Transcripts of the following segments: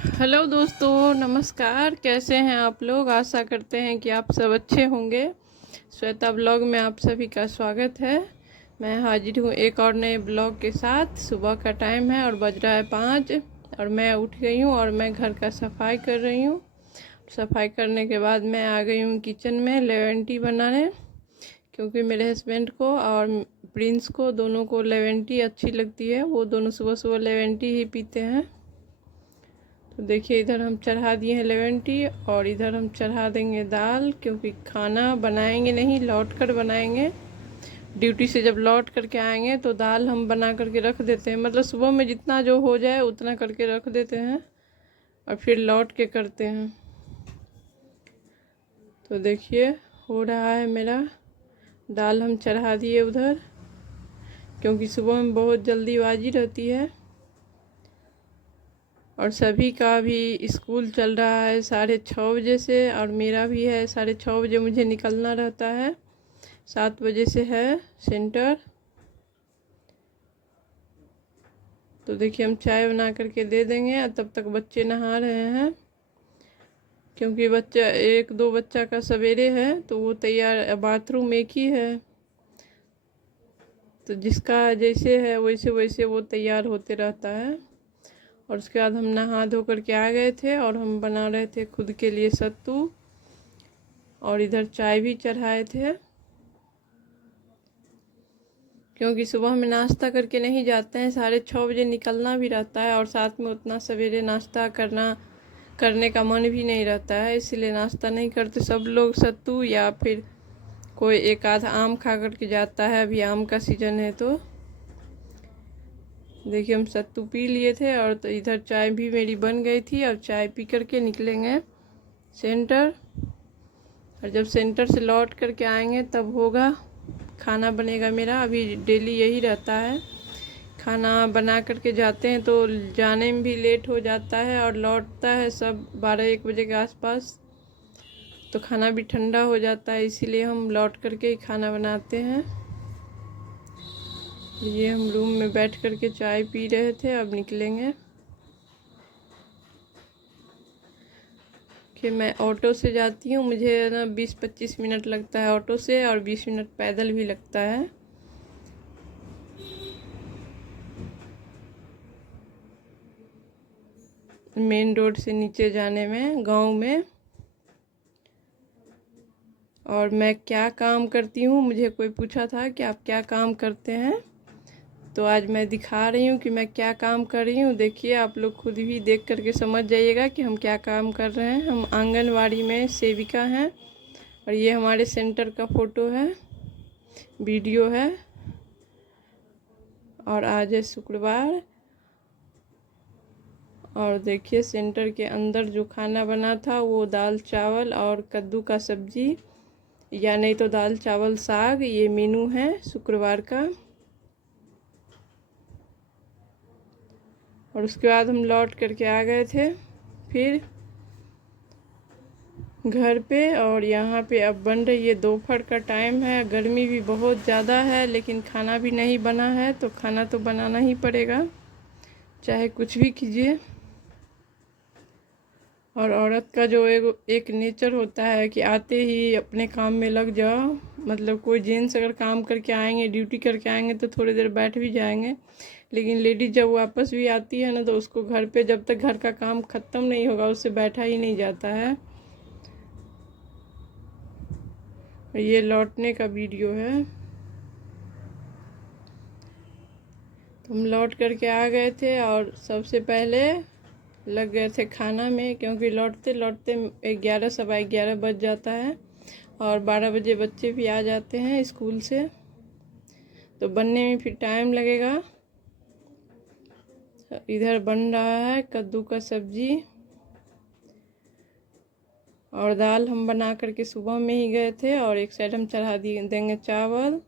Hello दोस्तों, नमस्कार। कैसे हैं आप लोग? आशा करते हैं कि आप सब अच्छे होंगे। श्वेता ब्लॉग में आप सभी का स्वागत है। मैं हाजिर हूँ एक और नए ब्लॉग के साथ। सुबह का टाइम है और बज रहा है 5 और मैं उठ गई हूँ और मैं घर का सफाई कर रही हूँ। सफाई करने के बाद मैं आ गई हूँ किचन में लेमन टी बनाने, क्योंकि मेरे हस्बैंड को और प्रिंस को दोनों को लेमन टी अच्छी लगती है। वो दोनों सुबह सुबह लेमन टी ही पीते हैं। तो देखिए, इधर हम चढ़ा दिए हैं लेमन टी और इधर हम चढ़ा देंगे दाल, क्योंकि खाना बनाएंगे नहीं, लौट कर बनाएंगे। ड्यूटी से जब लौट करके आएंगे तो दाल हम बना करके रख देते हैं, मतलब सुबह में जितना जो हो जाए उतना करके रख देते हैं और फिर लौट के करते हैं। तो देखिए, हो रहा है मेरा। दाल हम चढ़ा दिए उधर, क्योंकि सुबह में बहुत जल्दीबाजी रहती है और सभी का भी स्कूल चल रहा है 6:30 बजे से, और मेरा भी है 6:30 बजे मुझे निकलना रहता है। 7 बजे से है सेंटर। तो देखिए, हम चाय बना करके दे देंगे और तब तक बच्चे नहा रहे हैं, क्योंकि बच्चा एक दो बच्चा का सवेरे है तो वो तैयार, बाथरूम एक ही है तो जिसका जैसे है वैसे वैसे वो तैयार होते रहता है। और उसके बाद हम नहा धो करके आ गए थे और हम बना रहे थे खुद के लिए सत्तू, और इधर चाय भी चढ़ाए थे, क्योंकि सुबह में नाश्ता करके नहीं जाते हैं। 6:30 बजे निकलना भी रहता है और साथ में उतना सवेरे नाश्ता करने का मन भी नहीं रहता है, इसीलिए नाश्ता नहीं करते सब लोग। सत्तू या फिर कोई एक आध आम खा करके जाता है, अभी आम का सीज़न है। तो देखिए, हम सत्तू पी लिए थे और तो इधर चाय भी मेरी बन गई थी। अब चाय पी करके निकलेंगे सेंटर, और जब सेंटर से लौट करके आएंगे तब होगा खाना बनेगा मेरा। अभी डेली यही रहता है, खाना बना करके जाते हैं तो जाने में भी लेट हो जाता है और लौटता है सब 12-1 बजे के आसपास, तो खाना भी ठंडा हो जाता है, इसीलिए हम लौट करके ही खाना बनाते हैं। ये हम रूम में बैठ करके चाय पी रहे थे, अब निकलेंगे। कि मैं ऑटो से जाती हूँ, मुझे ना 20-25 मिनट लगता है ऑटो से, और 20 मिनट पैदल भी लगता है। मेन रोड से नीचे जाने में गांव में। और मैं क्या काम करती हूँ, मुझे कोई पूछा था कि आप क्या काम करते हैं, तो आज मैं दिखा रही हूँ कि मैं क्या काम कर रही हूँ। देखिए, आप लोग खुद भी देख करके समझ जाइएगा कि हम क्या काम कर रहे हैं। हम आंगनवाड़ी में सेविका हैं और ये हमारे सेंटर का फ़ोटो है, वीडियो है। और आज है शुक्रवार, और देखिए सेंटर के अंदर जो खाना बना था वो दाल चावल और कद्दू का सब्जी, या नहीं तो दाल चावल साग, ये मेनू है शुक्रवार का। और उसके बाद हम लौट करके आ गए थे फिर घर पे, और यहाँ पे अब बन रही है, दोपहर का टाइम है, गर्मी भी बहुत ज़्यादा है, लेकिन खाना भी नहीं बना है तो खाना तो बनाना ही पड़ेगा, चाहे कुछ भी कीजिए। और औरत का जो एक नेचर होता है कि आते ही अपने काम में लग जाओ, मतलब कोई जेंट्स अगर काम करके आएंगे, ड्यूटी करके आएंगे तो थोड़ी देर बैठ भी जाएंगे, लेकिन लेडीज जब वापस भी आती है ना तो उसको घर पे जब तक घर का काम ख़त्म नहीं होगा उससे बैठा ही नहीं जाता है। ये लौटने का वीडियो है। तो हम लौट करके आ गए थे और सबसे पहले लग गए थे खाना में, क्योंकि लौटते लौटते 11 11:15 बज जाता है और 12 बजे बच्चे भी आ जाते हैं स्कूल से, तो बनने में फिर टाइम लगेगा। इधर बन रहा है कद्दू का सब्जी और दाल हम बना करके सुबह में ही गए थे, और एक साइड हम चढ़ा देंगे चावल।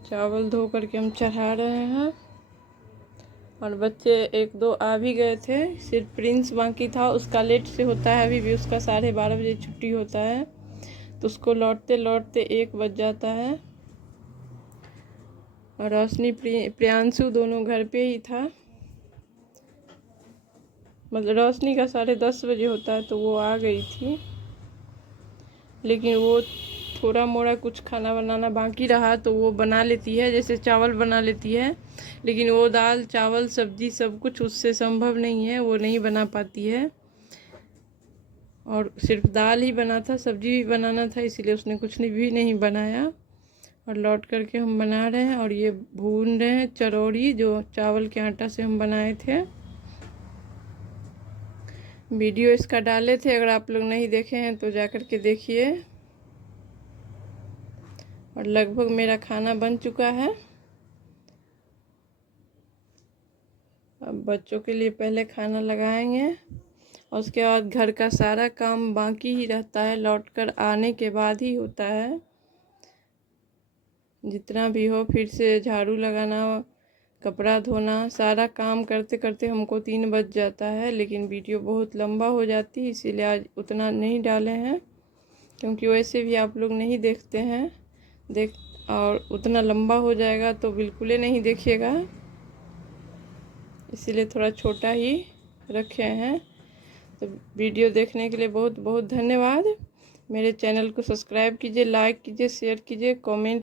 चावल धो करके हम चढ़ा रहे हैं, और बच्चे एक दो आ भी गए थे, सिर्फ प्रिंस बाकी था, उसका लेट से होता है, अभी भी उसका 12:30 बजे छुट्टी होता है, तो उसको लौटते लौटते 1 बज जाता है। और रोशनी प्रियांशु दोनों घर पे ही था। मतलब रोशनी का 10:30 बजे होता है तो वो आ गई थी, लेकिन वो थोड़ा मोड़ा कुछ खाना बनाना बाकी रहा तो वो बना लेती है, जैसे चावल बना लेती है, लेकिन वो दाल चावल सब्जी सब कुछ उससे संभव नहीं है, वो नहीं बना पाती है। और सिर्फ दाल ही बना था, सब्जी भी बनाना था, इसीलिए उसने कुछ भी नहीं बनाया। और लौट करके हम बना रहे हैं और ये भून रहे हैं चरौड़ी, जो चावल के आटा से हम बनाए थे। वीडियो इसका डाले थे, अगर आप लोग नहीं देखे हैं तो जा कर के देखिए। और लगभग मेरा खाना बन चुका है। अब बच्चों के लिए पहले खाना लगाएंगे और उसके बाद घर का सारा काम बाकी ही रहता है, लौटकर आने के बाद ही होता है। जितना भी हो, फिर से झाड़ू लगाना, कपड़ा धोना, सारा काम करते करते हमको 3 बज जाता है। लेकिन वीडियो बहुत लंबा हो जाती है, इसीलिए आज उतना नहीं डाले हैं, क्योंकि वैसे भी आप लोग नहीं देखते हैं और उतना लंबा हो जाएगा तो बिल्कुल ही नहीं देखिएगा, इसीलिए थोड़ा छोटा ही रखे हैं। तो वीडियो देखने के लिए बहुत बहुत धन्यवाद। मेरे चैनल को सब्सक्राइब कीजिए, लाइक कीजिए, शेयर कीजिए, कमेंट